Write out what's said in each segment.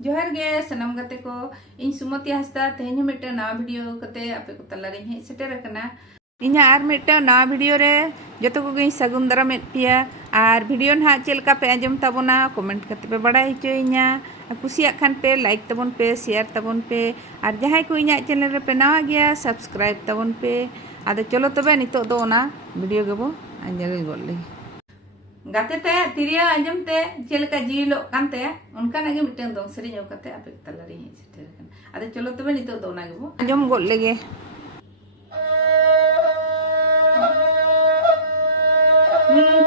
जोहार गे सनम गाते को इन सुमति हांसदा तेहन मिट्टे नवा वीडियो कते आपे को तलारे हेज सेटर कना इन्हा आर मिट्टे नवा वीडियो रे जतो को गई सगुन दारामेद पिया आर वीडियो ना चेलका पे आंजम ताबोना कमेंट कते पे बड़ाई होचोइना कुसिया खान पे लाइक ताबोन पे शेयर ताबोन पे आर जहां को इन्हा चैनल रे पे नवा गया सब्सक्राइब ताबोन पे आदो चलो तबे नितो दो ना वीडियो गेबो आंजल गोल गाते ते तिरिया आंजम ते चेलका जीलो कानते उनका नागे मिटन दो सरी जो कते आपे तलारी हे सेटर कन आदो चलो तबे नितो दो ना गेबो आंजम गोल लेगे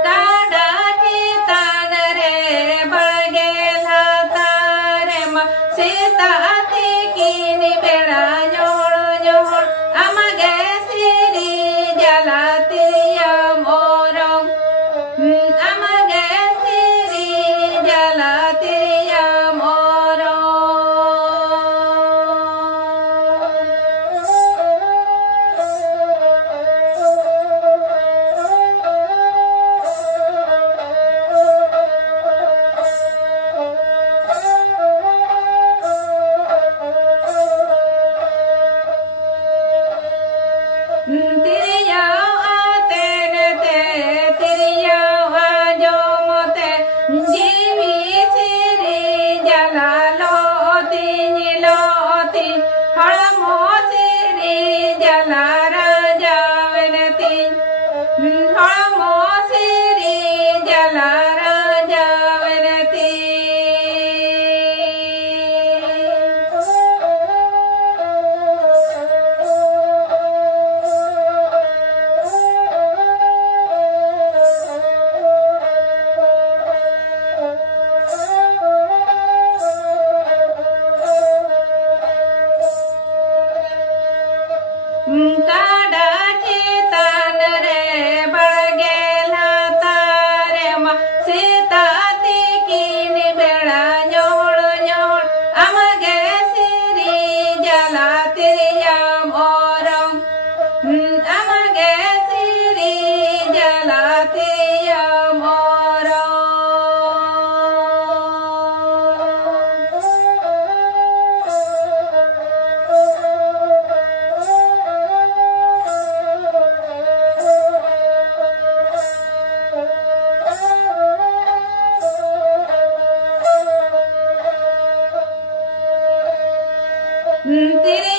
काडा चितान रे बळगेला तारे म सीता किनी बेड़ा जोड़ जोड़ आमागे सिरी जलातिया मोरम आमागे सिरी जलातिया मोरम तिरिया आते ते तिरिया आजो मोते जीवी सिरी जलालोती नीलोती हळमो सिरी जला राजा वेनती हळमो सिरी जला राजा वेनती काडा चितान रे बळगेला तारे म सीता किनी बेड़ा जोड़ जोड़ आमागे सिरी जला तिरिया मोरम आमागे सिरी जला तिरिया मोरम तेरे